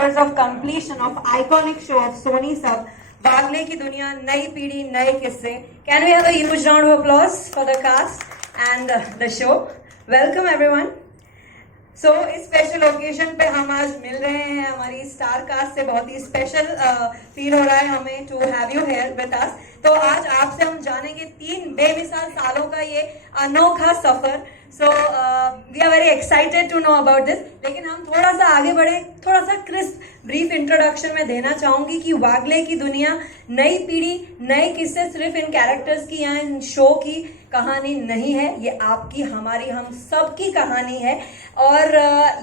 years of completion of iconic show of Sony Sub, वागले की दुनिया, नई पीढ़ी, नए किस्से. Can we have a huge round of applause for the cast and the show? Welcome everyone. So इस special occasion पे हम आज मिल रहे हैं. हमारी स्टार कास्ट से बहुत ही स्पेशल फील हो रहा है हमें to have you here with us. तो आज आपसे हम जानेंगे 3 बेमिसाल सालों का ये अनोखा सफर. So we are very excited to know about this. लेकिन हम थोड़ा सा आगे बढ़े, थोड़ा सा क्रिस्प ब्रीफ इंट्रोडक्शन में देना चाहूंगी कि वागले की दुनिया, नई पीढ़ी, नए किस्से सिर्फ इन कैरेक्टर्स की या इन शो की कहानी नहीं है. ये आपकी, हमारी, हम सब की कहानी है. और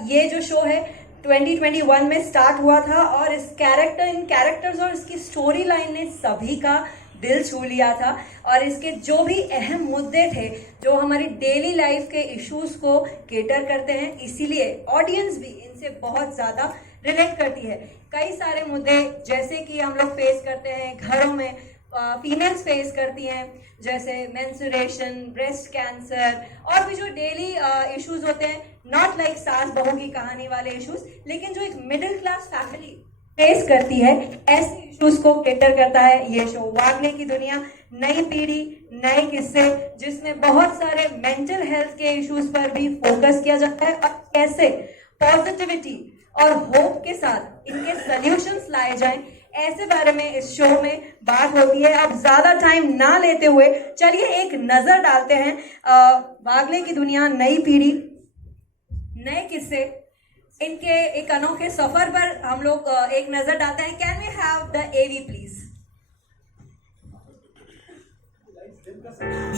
ये जो शो है 2021 में स्टार्ट हुआ था और इन कैरेक्टर्स और इसकी स्टोरी लाइन ने सभी का दिल छू लिया था. और इसके जो भी अहम मुद्दे थे जो हमारी डेली लाइफ के इश्यूज को केटर करते हैं, इसीलिए ऑडियंस भी इनसे बहुत ज्यादा रिलेट करती है. कई सारे मुद्दे जैसे कि हम लोग फेस करते हैं घरों में, फीमेल्स फेस करती हैं, जैसे मेंस्ट्रुएशन, ब्रेस्ट कैंसर और भी जो डेली इश्यूज होते हैं, नॉट लाइक सास बहू की कहानी वाले इश्यूज, लेकिन जो एक मिडिल क्लास फैमिली फेस करती है, ऐसे इश्यूज को केटर करता है ये शो वागले की दुनिया, नई पीढ़ी, नए किस्से, जिसमें बहुत सारे मेंटल हेल्थ के इश्यूज पर भी फोकस किया जाता है और कैसे पॉजिटिविटी और होप के साथ इनके सॉल्यूशंस लाए जाएं, ऐसे बारे में इस शो में बात होती है. अब ज्यादा टाइम ना लेते हुए चलिए एक नजर डालते हैं वागले की दुनिया, नई पीढ़ी, नए किस्से, इनके एक अनोखे सफर पर हम लोग एक नजर डालते हैं. Can we have the AV please.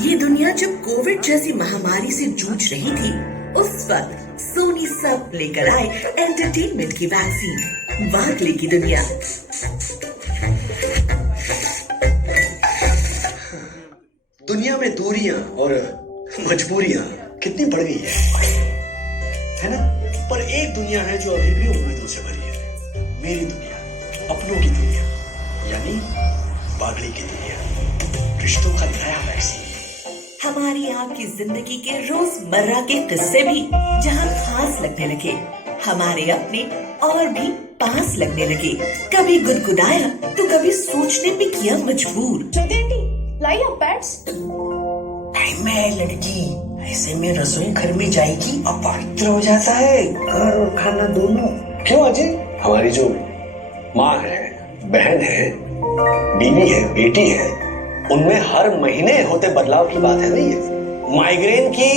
ये दुनिया जब कोविड जैसी महामारी से जूझ रही थी, उस वक्त सोनी सब लेकर आए एंटरटेनमेंट की वैक्सीन, वागले की दुनिया. दुनिया में दूरियां और मजबूरियां कितनी बढ़ गई है ना? पर एक दुनिया है जो अभी भी उम्मीदों से भरी है. मेरी दुनिया, अपनों की दुनिया, यानी वागले की दुनिया, रिश्तों का नया वैक्सीन. हमारी आपकी जिंदगी के रोजमर्रा के किस्से भी जहाँ खास लगने लगे, हमारे अपने और भी पास लगने लगे. कभी गुदगुदाया तो कभी सोचने पे किया मजबूर. लाई अप पैट्स. टाइम में है लड़की, ऐसे में रसोई घर में जाएगी, अपवित्र हो जाता है घर और खाना दोनों. क्यों अजय? हमारी जो माँ है, बहन है, बीवी है, बेटी है, उनमें हर महीने होते बदलाव की बात है. नहीं है माइग्रेन की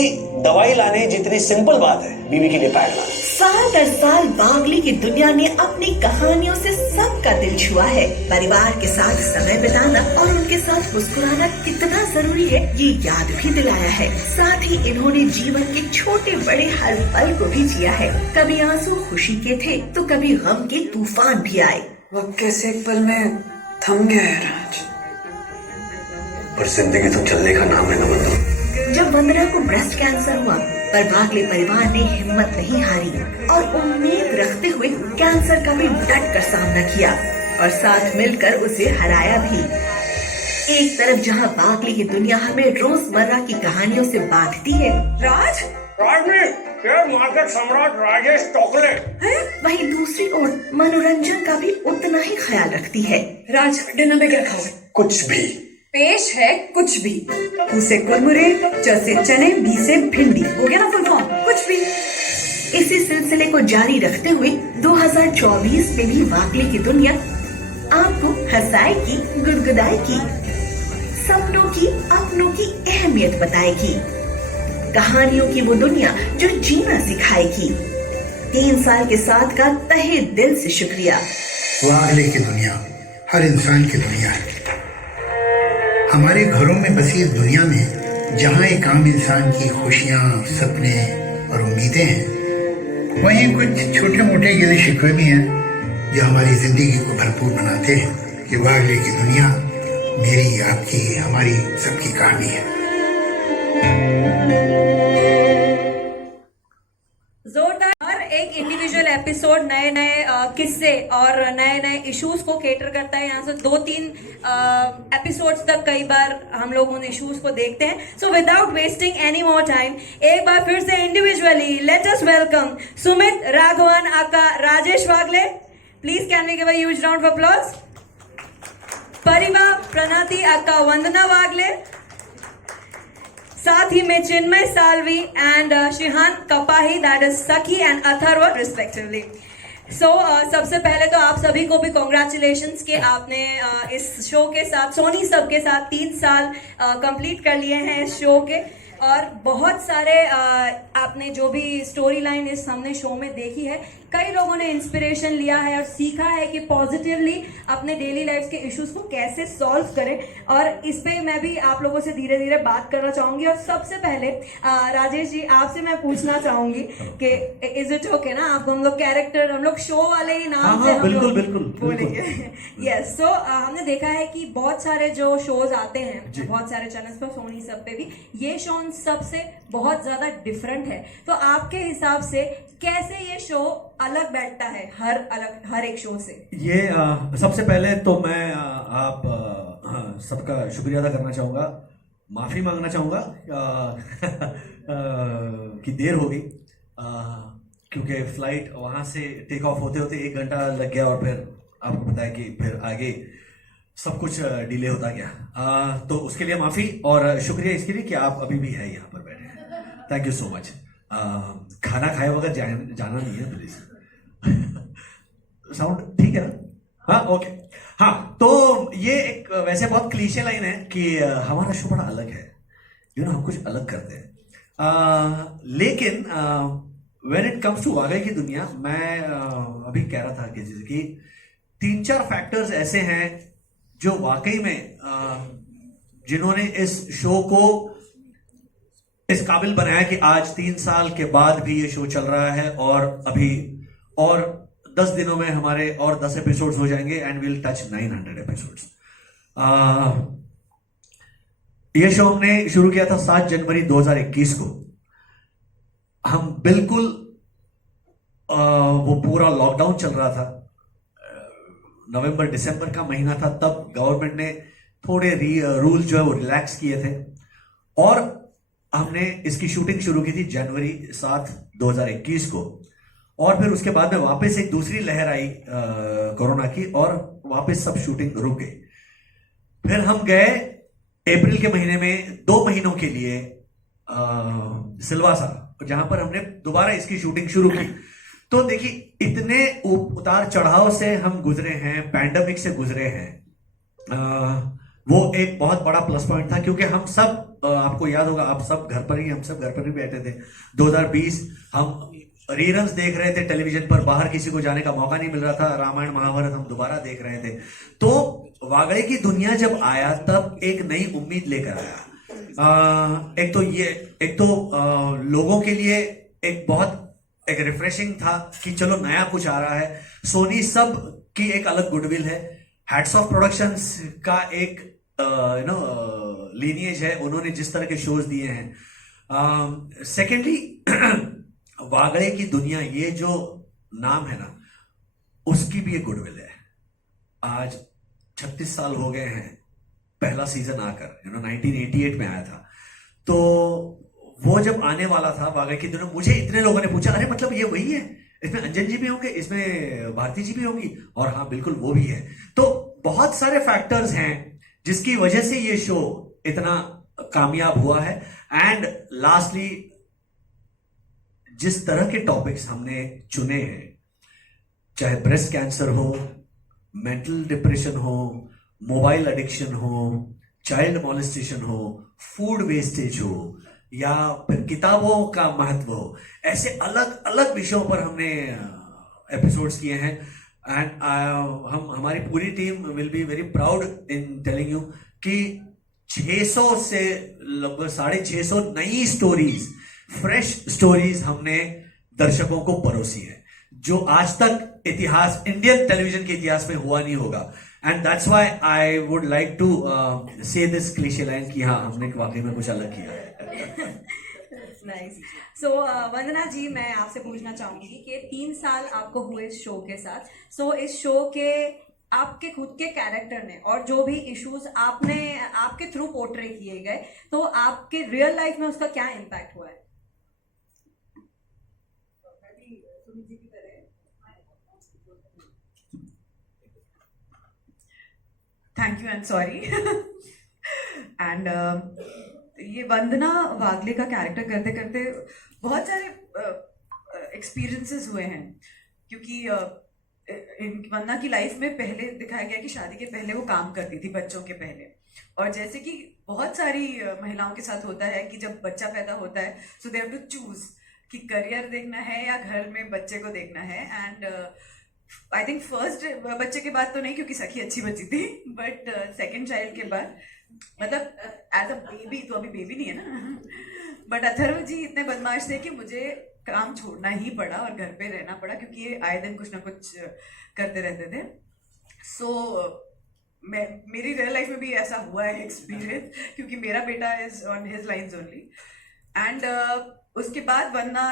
दवाई लाने जितनी सिंपल बात है बीवी के लिए पैड लाना. साल दर साल वागले की दुनिया ने अपनी कहानियों से सबका दिल छुआ है. परिवार के साथ समय बिताना और उनके साथ मुस्कुराना कितना जरूरी है, ये याद भी दिलाया है. साथ ही इन्होंने जीवन के छोटे बड़े हर पल को भी जिया है. कभी आंसू खुशी के थे तो कभी गम के तूफान भी आए. वक्त कैसे एक पल में थम गया है राज. पर जिंदगी तो चलने का नाम है ना मतलब. जब वंदना को ब्रेस्ट कैंसर हुआ, पर वागले परिवार ने हिम्मत नहीं हारी और उम्मीद रखते हुए कैंसर का भी डट कर सामना किया और साथ मिलकर उसे हराया भी. एक तरफ जहां वागले की दुनिया हमें रोजमर्रा की कहानियों से बांधती है, राज शेयर मार्केट सम्राट राजेश चॉकलेट, वहीं दूसरी ओर मनोरंजन का भी उतना ही ख्याल रखती है. राज डिनर में क्या खाओगे? कुछ भी पेश है कुछ भी. ऊ से कुरमुरे, च से चने, बी से भिंडी. हो गया ना फुल फॉर्म? कुछ भी. इसी सिलसिले को जारी रखते हुए 2024 में भी वागले की दुनिया आपको हंसाएगी, गुदगुदाएगी, सपनों की, अपनों की अहमियत बताएगी, कहानियों की वो दुनिया जो जीना सिखाएगी. 3 साल के साथ का तहे दिल से शुक्रिया. वागले की दुनिया हर इंसान की दुनिया है. हमारे घरों में बसी इस दुनिया में जहाँ एक आम इंसान की खुशियाँ, सपने और उम्मीदें हैं, वहीं कुछ छोटे मोटे गिले शिकवे भी हैं जो हमारी जिंदगी को भरपूर बनाते हैं. ये वागले की दुनिया मेरी, आपकी, हमारी सबकी कहानी है. जोरदार. हर एक इंडिविजुअल एपिसोड नए नए किस्से और नए नए इश्यूज को केटर करता है. यहाँ से 2-3 एपिसोड्स तक कई बार हम लोग उन इश्यूज को देखते हैं. So without wasting any more time, एक बार फिर से individually let us welcome Sumit Raghavan आका राजेश वागले. Please can we give a huge round of applause? परिमा प्रणाति अक्का वंदना वागले, साथ ही में Chinmay Salvi and Shihan Kapahi, that is Sakhi and Atharva respectively. So सबसे पहले तो आप सभी को भी कॉन्ग्रेचुलेशंस कि आपने इस शो के साथ, सोनी सब के साथ 3 साल कंप्लीट कर लिए हैं इस शो के. और बहुत सारे आपने जो भी स्टोरी लाइन इस हमने शो में देखी है, कई लोगों ने इंस्पिरेशन लिया है और सीखा है कि पॉजिटिवली अपने डेली लाइफ के इश्यूज को कैसे सॉल्व करें. और इस पे मैं भी आप लोगों से धीरे धीरे बात करना चाहूंगी. और सबसे पहले राजेश जी आपसे मैं पूछना चाहूंगी कि इज इट ओके ना, आप हम लोग कैरेक्टर, हम लोग शो वाले ही नाम से हम लोग बोलेंगे. यस. सो हमने देखा है कि बहुत सारे जो शोज आते हैं बहुत सारे चैनल्स पर, सोनी सब पे भी, ये शो सबसे बहुत ज्यादा डिफरेंट है. तो आपके हिसाब से कैसे ये शो अलग बैठता है हर एक शो से? ये सबसे पहले तो मैं आप सबका शुक्रिया अदा करना चाहूँगा, माफ़ी मांगना चाहूँगा कि देर हो गई, क्योंकि फ्लाइट वहाँ से टेक ऑफ होते होते 1 घंटा लग गया और फिर आपको पता है कि फिर आगे सब कुछ डिले होता गया. तो उसके लिए माफ़ी और शुक्रिया इसके लिए कि आप अभी भी है यहाँ पर बैठे हैं. Thank you so much. खाना खाए बगैर जाना नहीं है प्लीज. साउंड ठीक है ना? हाँ ओके. हाँ, तो ये एक वैसे बहुत क्लीशे लाइन है कि हमारा शो बड़ा अलग है, हम कुछ अलग करते हैं. लेकिन व्हेन इट कम्स टू वाकई की दुनिया, मैं अभी कह रहा था कि 3-4 फैक्टर्स ऐसे हैं जो वाकई में जिन्होंने इस शो को इस काबिल बनाया कि आज 3 साल के बाद भी ये शो चल रहा है. और अभी और 10 दिनों में हमारे और 10 एपिसोड्स हो जाएंगे एंड विल टच 900 एपिसोड्स. ये शो हमने शुरू किया था 7 जनवरी 2021 को. हम बिल्कुल वो पूरा लॉकडाउन चल रहा था, नवंबर दिसंबर का महीना था, तब गवर्नमेंट ने थोड़े रूल जो है वो रिलैक्स किए थे और हमने इसकी शूटिंग शुरू की थी जनवरी 7, 2021 को. और फिर उसके बाद में वापस एक दूसरी लहर आई कोरोना की और वापस सब शूटिंग रुक गई. फिर हम गए अप्रैल के महीने में 2 महीनों के लिए सिलवासा, जहां पर हमने दोबारा इसकी शूटिंग शुरू की. तो देखिए इतने उतार चढ़ाव से हम गुजरे हैं, पैंडेमिक से गुजरे हैं. वो एक बहुत बड़ा प्लस पॉइंट था क्योंकि हम सब, आपको याद होगा, आप सब घर पर ही, हम सब घर पर ही बैठे थे. 2020 हम रीरन्स देख रहे थे टेलीविजन पर, बाहर किसी को जाने का मौका नहीं मिल रहा था. रामायण महाभारत हम दोबारा देख रहे थे. तो वागड़े की दुनिया जब आया तब एक नई उम्मीद लेकर आया. एक तो लोगों के लिए एक रिफ्रेशिंग था कि चलो नया कुछ आ रहा है. सोनी सब की एक अलग गुडविल है. हैट्स ऑफ प्रोडक्शंस का एक लीनिएज है, उन्होंने जिस तरह के शोज दिए हैं. सेकेंडली वागड़े की दुनिया, ये जो नाम है ना, उसकी भी एक गुडविल है. आज 36 साल हो गए हैं पहला सीजन आकर, 1988 में आया था. तो वो जब आने वाला था वागड़े की दुनिया, मुझे इतने लोगों ने पूछा, अरे मतलब ये वही है, इसमें अंजन जी भी होंगे, इसमें भारती जी भी होंगी. और हाँ बिल्कुल वो भी है. तो बहुत सारे फैक्टर्स हैं जिसकी वजह से ये शो इतना कामयाब हुआ है. एंड लास्टली जिस तरह के टॉपिक्स हमने चुने हैं, चाहे ब्रेस्ट कैंसर हो, मेंटल डिप्रेशन हो, मोबाइल एडिक्शन हो, चाइल्ड मॉलेस्टेशन हो, फूड वेस्टेज हो, या फिर किताबों का महत्व हो, ऐसे अलग अलग विषयों पर हमने एपिसोड्स किए हैं. एंड हमारी पूरी team will be very proud in telling you कि 600 से लगभग 650 नई स्टोरीज, फ्रेश स्टोरीज हमने दर्शकों को परोसी है, जो आज तक इतिहास, इंडियन टेलीविजन के इतिहास में हुआ नहीं होगा. And that's why I would like to say this cliche line कि हाँ, हमने वाकई में कुछ अलग किया है. नाइस. सो वंदना जी, मैं आपसे पूछना चाहूंगी कि 3 साल आपको हुए इस शो के साथ. सो इस शो के आपके खुद के कैरेक्टर ने और जो भी इश्यूज आपने आपके थ्रू पोर्ट्रे किए गए, तो आपके रियल लाइफ में उसका क्या इम्पैक्ट हुआ है? Thank you and sorry and ये वंदना वागले का कैरेक्टर करते करते बहुत सारे एक्सपीरियंसेस हुए हैं, क्योंकि वंदना की लाइफ में पहले दिखाया गया कि शादी के पहले वो काम करती थी, बच्चों के पहले। और जैसे कि बहुत सारी महिलाओं के साथ होता है कि जब बच्चा पैदा होता है सो दे हैव टू चूज कि करियर देखना है या घर में बच्चे को देखना है। एंड आई थिंक फर्स्ट बच्चे के बाद तो नहीं, क्योंकि सखी अच्छी बची थी, बट सेकंड चाइल्ड के बाद मतलब एज अ बेबी, तो अभी बेबी नहीं है ना, बट अथर्व जी इतने बदमाश थे कि मुझे काम छोड़ना ही पड़ा और घर पे रहना पड़ा, क्योंकि ये आए दिन कुछ ना कुछ करते रहते थे। सो मेरी रियल लाइफ में भी ऐसा हुआ है एक्सपीरियंस, क्योंकि मेरा बेटा is on his lines only. And उसके बाद वंदना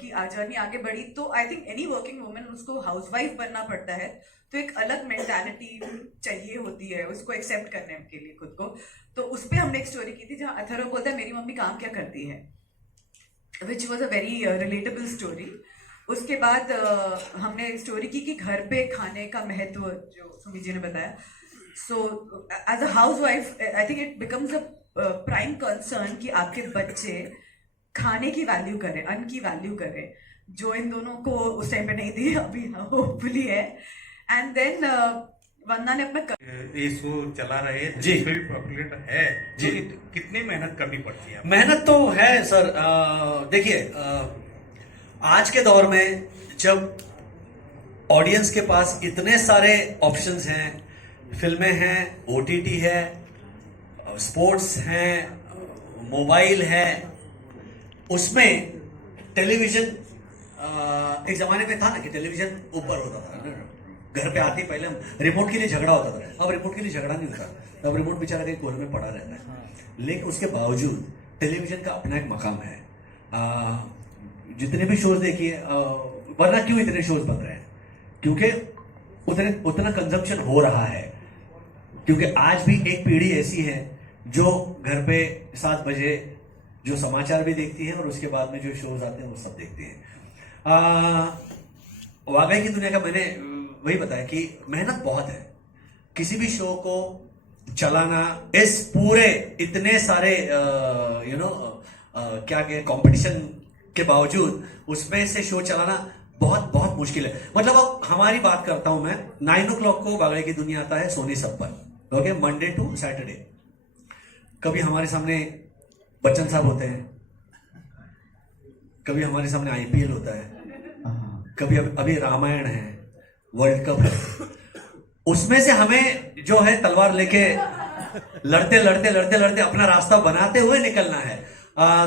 की जर्नी आगे बढ़ी, तो I think any working woman उसको हाउसवाइफ बनना पड़ता है, तो एक अलग मेंटालिटी चाहिए होती है उसको एक्सेप्ट करने के लिए खुद को। तो उस पर हमने एक स्टोरी की थी जहाँ अथर्व बोलता है मेरी मम्मी काम क्या करती है, which was a very relatable story. उसके बाद हमने एक स्टोरी की कि घर पे खाने का महत्व, जो सुमी जी ने बताया। So as a housewife I think it becomes a prime concern कि आपके बच्चे खाने की वैल्यू करें, अन्न की वैल्यू करें, जो इन दोनों को उस टाइम पे नहीं थी, अभी होपफुली है। एंड देन वंदना ने अपना ये शो चला रहे हैं, जी। पॉपुलर है जी। तो कितनी मेहनत करनी पड़ती है? मेहनत तो है सर। देखिए, आज के दौर में जब ऑडियंस के पास इतने सारे ऑप्शंस हैं, फिल्में हैं, ओटीटी है, स्पोर्ट्स हैं, मोबाइल है, उसमें टेलीविजन एक जमाने में था ना कि टेलीविजन ऊपर होता था, घर पे आती पहले रिमोट के लिए झगड़ा होता था। अब रिमोट के लिए झगड़ा नहीं होता, अब रिमोट बेचारा कहीं कोने में पड़ा रहता है। लेकिन उसके बावजूद टेलीविजन का अपना एक मकाम है। जितने भी शोज देखिए, वरना क्यों इतने शोज बन रहे हैं, क्योंकि उतना कंजम्पशन हो रहा है। क्योंकि आज भी एक पीढ़ी ऐसी है जो घर पे 7 बजे जो समाचार भी देखती है और उसके बाद में जो शोज आते हैं वो सब देखती है। वाकई की दुनिया का मैंने वही बताया कि मेहनत बहुत है। किसी भी शो को चलाना, इस पूरे इतने सारे क्या कहें कंपटीशन के बावजूद उसमें से शो चलाना बहुत बहुत मुश्किल है। मतलब अब हमारी बात करता हूं मैं, 9 o'clock को वागड़े की दुनिया आता है सोनी सब पर, ओके, मंडे टू सैटरडे। कभी हमारे सामने बच्चन साहब होते हैं, कभी हमारे सामने आईपीएल होता है, कभी अभी रामायण है, वर्ल्ड कप है। उसमें से हमें जो है तलवार लेके लड़ते लड़ते लड़ते लड़ते अपना रास्ता बनाते हुए निकलना है।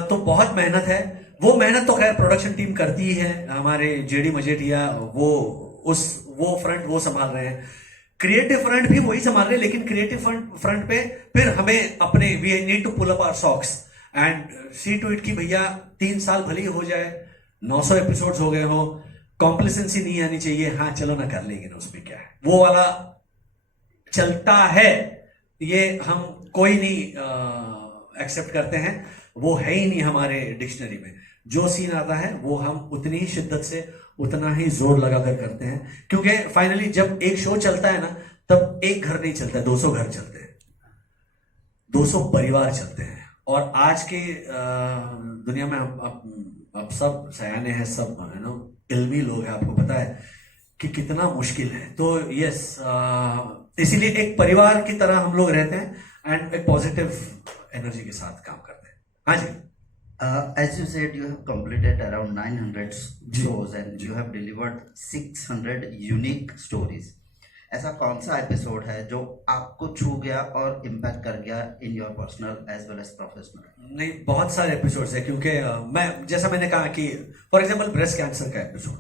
तो बहुत मेहनत है। वो मेहनत तो खैर प्रोडक्शन टीम करती ही है, हमारे जेडी मजेठिया वो फ्रंट वो संभाल रहे हैं, क्रिएटिव फ्रंट भी वही संभाल रहे हैं। लेकिन क्रिएटिव फ्रंट पे फिर हमें अपने we need to pull up our socks and see to it कि भैया 3 साल भली हो जाए, 900 एपिसोड्स हो गए हो, कॉम्प्लिसेंसी नहीं आनी चाहिए, हाँ चलो ना कर लेंगे ना, उसमें क्या है, वो वाला चलता है। ये हम कोई नहीं एक्सेप्ट करते हैं, वो है ही नहीं हमारे डिक्शनरी में। जो सीन आता है वो हम उतनी ही शिद्दत से, उतना ही जोर लगाकर करते हैं, क्योंकि फाइनली जब एक शो चलता है ना, तब एक घर नहीं चलता है, 200 घर चलते हैं, 200 परिवार चलते हैं। और आज के दुनिया में अब सब सयाने हैं, सब इल्मी लोग हैं, आपको पता है कि कितना मुश्किल है। तो यस, इसीलिए एक परिवार की तरह हम लोग रहते हैं एंड एक पॉजिटिव एनर्जी के साथ काम करते हैं। हाँ जी। As you said, you have completed around 900 shows and you have delivered 600 unique stories. ऐसा कौन सा एपिसोड है जो आपको छू गया और इम्पैक्ट कर गया in your personal as well as professional? नहीं, बहुत सारे एपिसोड्स है, क्योंकि मैं जैसा मैंने कहा कि फॉर एग्जांपल ब्रेस्ट कैंसर का एपिसोड,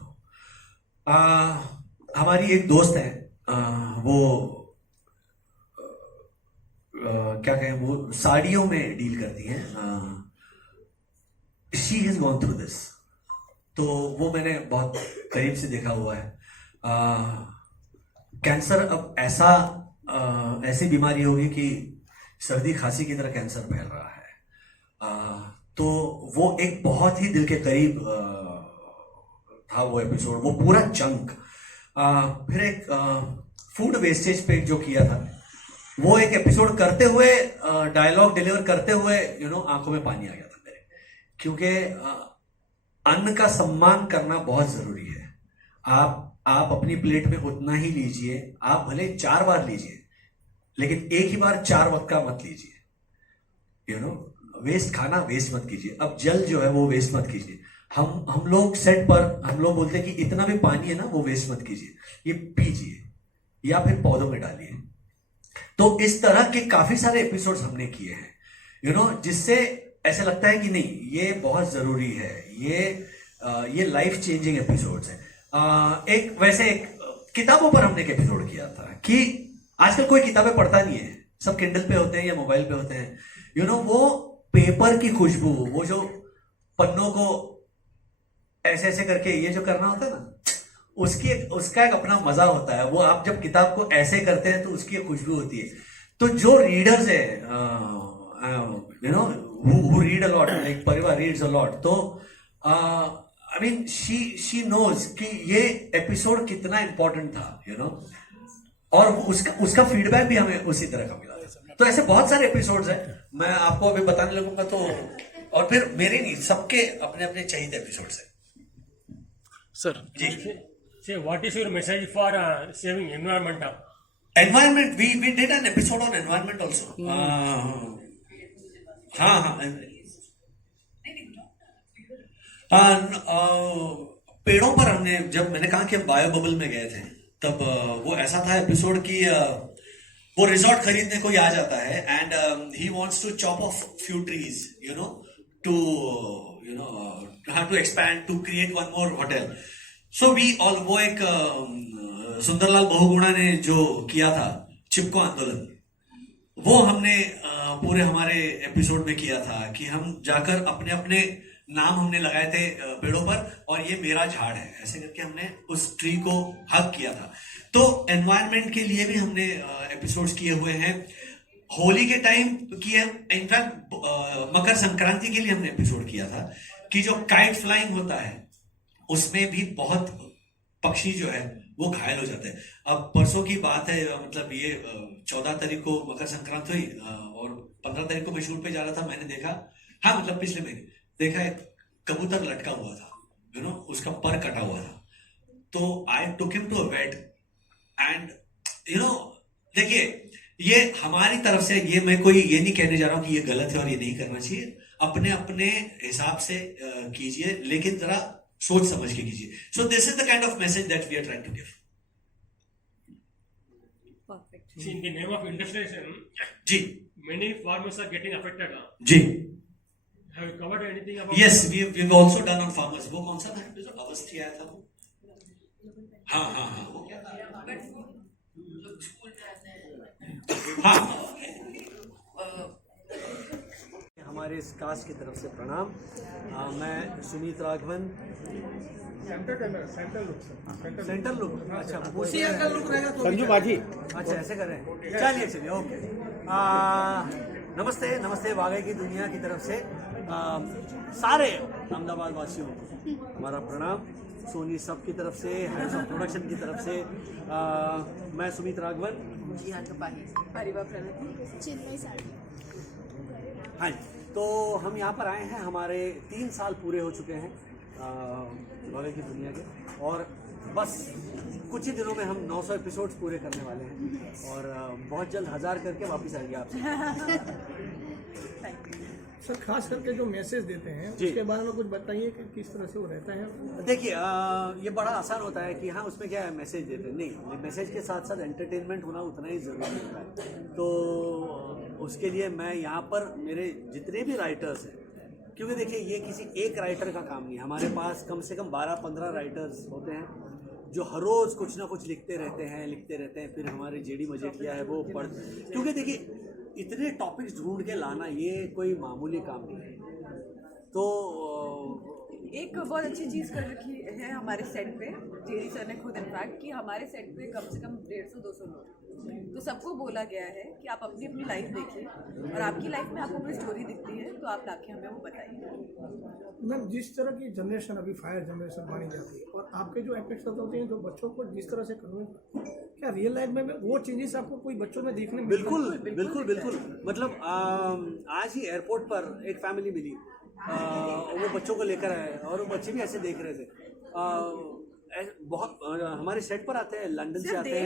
हमारी एक दोस्त है, वो क्या कहें, वो साड़ियों में डील करती हैं। She has gone through this, तो वो मैंने बहुत करीब से देखा हुआ है। कैंसर अब ऐसी बीमारी होगी कि सर्दी खांसी की तरह कैंसर फैल रहा है। तो वो एक बहुत ही दिल के करीब था वो एपिसोड, वो पूरा चंक। फिर एक फूड वेस्टेज पे जो किया था, वो एक एपिसोड करते हुए, डायलॉग डिलीवर करते हुए आंखों में पानी आ गया था मेरे, क्योंकि अन्न का सम्मान करना बहुत जरूरी है। आप अपनी प्लेट में उतना ही लीजिए, आप भले 4 बार लीजिए, लेकिन एक ही बार 4 वक्त का मत लीजिए। वेस्ट खाना वेस्ट मत कीजिए। अब जल जो है वो वेस्ट मत कीजिए। हम लोग सेट पर हम लोग बोलते हैं कि इतना भी पानी है ना वो वेस्ट मत कीजिए, ये पीजिए या फिर पौधों में डालिए। तो इस तरह के काफी सारे एपिसोड्स हमने किए हैं, जिससे ऐसा लगता है कि नहीं, ये बहुत जरूरी है, ये लाइफ चेंजिंग एपिसोड्स है। एक किताबों पर हमने एक एपिसोड किया था कि आजकल कोई किताबें पढ़ता नहीं है, सब किंडल पे होते हैं या मोबाइल पे होते हैं। वो पेपर की खुशबू, वो जो पन्नों को ऐसे ऐसे करके ये जो करना होता है ना, उसका एक अपना मजा होता है। वो आप जब किताब को ऐसे करते हैं तो उसकी एक खुशबू होती है। तो जो रीडर्स है, who read a lot, like परिवार reads a lot, तो I mean she knows कि ये एपिसोड कितना इंपॉर्टेंट था, और उसका फीडबैक भी हमें उसी तरह का मिला। तो ऐसे बहुत सारे एपिसोड्स हैं, मैं आपको अभी बताने लगूंगा तो, और फिर मेरे नहीं, सबके अपने अपने चाहिए एपिसोड्स हैं। सर जी, say what is your message for saving environment? Environment, we did an episode on environment also. पेड़ों पर हमने, जब मैंने कहा कि हम बायो बबल में गए थे, तब वो ऐसा था एपिसोड कि वो रिजॉर्ट खरीदने कोई आ जाता है and he wants to chop off few trees, to expand, to create one more hotel. So वो एक सुंदरलाल बहुगुणा ने जो किया था चिपको आंदोलन, वो हमने पूरे हमारे एपिसोड में किया था कि हम जाकर अपने अपने नाम हमने लगाए थे पेड़ों पर, और ये मेरा झाड़ है, ऐसे करके हमने उस ट्री को हक किया था। तो एनवायरनमेंट के लिए भी हमने एपिसोड्स किए हुए हैं, होली के टाइम किए, इनफैक्ट मकर संक्रांति के लिए हमने एपिसोड किया था कि जो काइट फ्लाइंग होता है उसमें भी बहुत पक्षी जो है वो घायल हो जाते हैं। अब परसों की बात है, मतलब ये 14 तारीख को मकर संक्रांति हुई और 15 तारीख को मैं शूट पे जा रहा था, मैंने देखा, हाँ मतलब पिछले महीने देखा, एक कबूतर लटका हुआ था, उसका पर कटा हुआ था। तो I took him to a vet and देखिए, ये हमारी तरफ से, ये मैं कोई ये नहीं कहने जा रहा हूं कि ये गलत है और ये नहीं करना चाहिए, अपने अपने हिसाब से कीजिए, लेकिन जरा सोच समझ के कीजिए। So this is the kind of message that we are trying to give. See, in the name of industrialization, जी, many farmers are getting affected. जी, Have you covered anything about? Yes, we've also done on farmers। वो कौन सा था episode? Awasthi आया था वो, हाँ, वो क्या था? हाँ, हमारे इस कास्ट की तरफ से प्रणाम। मैं सुनीत राघवन, सेंटर लुक, अच्छा संजू बाजी, अच्छा ऐसे करें, चलिए ओके। नमस्ते वागई की दुनिया की तरफ से सारे अहमदाबाद वासियों को हमारा प्रणाम, सोनी सब की तरफ से, हेड्स ऑफ प्रोडक्शन की तरफ से। मैं सुमित राघवन, हाँ जी। तो हम यहाँ पर आए हैं, हमारे 3 साल पूरे हो चुके हैं वागई की दुनिया के, और बस कुछ ही दिनों में हम 900 एपिसोड्स पूरे करने वाले हैं, और बहुत जल्द 1000 करके वापस आएंगे आपसे। सर, खास करके जो मैसेज देते हैं उसके बारे में कुछ बताइए कि किस तरह से वो रहता है। देखिए, ये बड़ा आसान होता है कि हाँ उसमें क्या है, मैसेज देते हैं, नहीं, मैसेज के साथ साथ एंटरटेनमेंट होना उतना ही ज़रूरी होता है। तो उसके लिए मैं यहाँ पर मेरे जितने भी राइटर्स हैं, क्योंकि देखिए ये किसी एक राइटर का काम नहीं, हमारे पास कम से कम 12-15 राइटर्स होते हैं जो हर रोज़ कुछ ना कुछ लिखते रहते हैं। फिर हमारे जेडी मजेठिया है वो पढ़, क्योंकि देखिए इतने टॉपिक्स ढूंढ के लाना ये कोई मामूली काम नहीं है। तो एक बहुत अच्छी चीज़ कर रखी है हमारे सेट पे, जेरी सर ने खुद इनफैक्ट, कि हमारे सेट पे कम से कम 150-200 लोग, तो सबको बोला गया है कि आप अपनी अपनी लाइफ देखिए और आपकी लाइफ में आपको कोई स्टोरी दिखती है तो आप लाके हमें वो बताइए। मैम, जिस तरह की जनरेशन अभी फायर जनरेशन मानी जाती है और आपके जो एपिसोड होते हैं जो बच्चों को जिस तरह से कन्विंस, क्या रियल लाइफ में वो चेंजेस आपको कोई बच्चों में देखने में बिल्कुल बिल्कुल बिल्कुल। मतलब आज ही एयरपोर्ट पर एक फैमिली मिली, वो बच्चों को लेकर आए और वो बच्चे भी ऐसे देख रहे थे। बहुत हमारे सेट पर आते हैं, लंदन से आते हैं,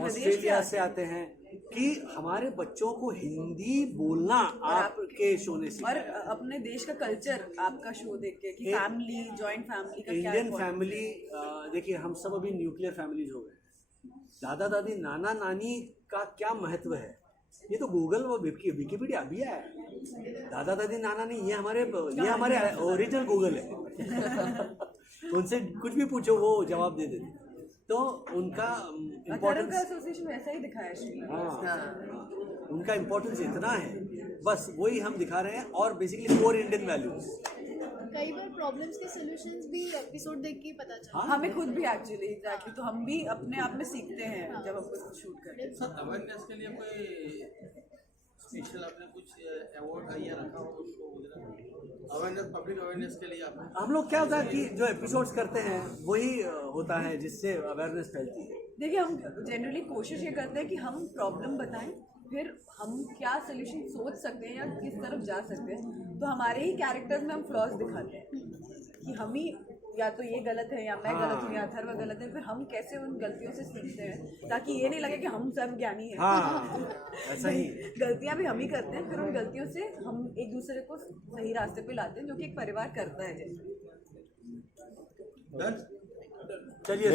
ऑस्ट्रेलिया से आते हैं, कि हमारे बच्चों को हिंदी बोलना आपके शो ने सीखा, और अपने देश का कल्चर आपका शो देख के, कि फैमिली, जॉइंट फैमिली का क्या इंडियन फैमिली। देखिए हम सब अभी न्यूक्लियर फैमिलीज हो गए, दादा दादी नाना नानी का क्या महत्व है ये तो गूगल व विकिपीडिया अभी है। दादा दादी नाना नहीं, ये हमारे ओरिजिनल गूगल है। उनसे कुछ भी पूछो वो जवाब दे देते, तो उनका इम्पोर्टेंस एसोसिएशन वैसा ही दिखाया श्री। हाँ, उनका इम्पोर्टेंस इतना है, बस वही हम दिखा रहे हैं। और बेसिकली कोर इंडियन वैल्यूज, कई बार प्रॉब्लम्स के सॉल्यूशंस भी एपिसोड देख के पता चलता है। हमें खुद भी एक्चुअली एग्जैक्टली, तो हम भी अपने आप में सीखते हैं जब हम कुछ शूट करते हैं। सर, अवेयरनेस के लिए कोई स्पेशल आपने कुछ अवार्ड या रखा हो शो वगैरह, अवेयरनेस, पब्लिक अवेयरनेस के लिए आपने? हम लोग क्या होता है कि जो एपिसोड्स करते हैं वही होता है जिससे अवेयरनेस फैलती है। देखिए, हम जनरली कोशिश ये करते हैं कि हम प्रॉब्लम बताएं, फिर हम क्या सोल्यूशन सोच सकते हैं या किस तरफ जा सकते हैं, तो हमारे ही कैरेक्टर्स में हम फ्लॉज दिखाते हैं कि हम ही या तो ये गलत है या मैं गलत हूँ या अथर्व गलत है, फिर हम कैसे उन गलतियों से सीखते हैं ताकि ये नहीं लगे कि हम सब ज्ञानी हैं। ऐसा ही गलतियां भी हम ही करते हैं, फिर उन गलतियों से हम एक दूसरे को सही रास्ते पे लाते हैं, जो कि एक परिवार करता है। जैसे चलिए।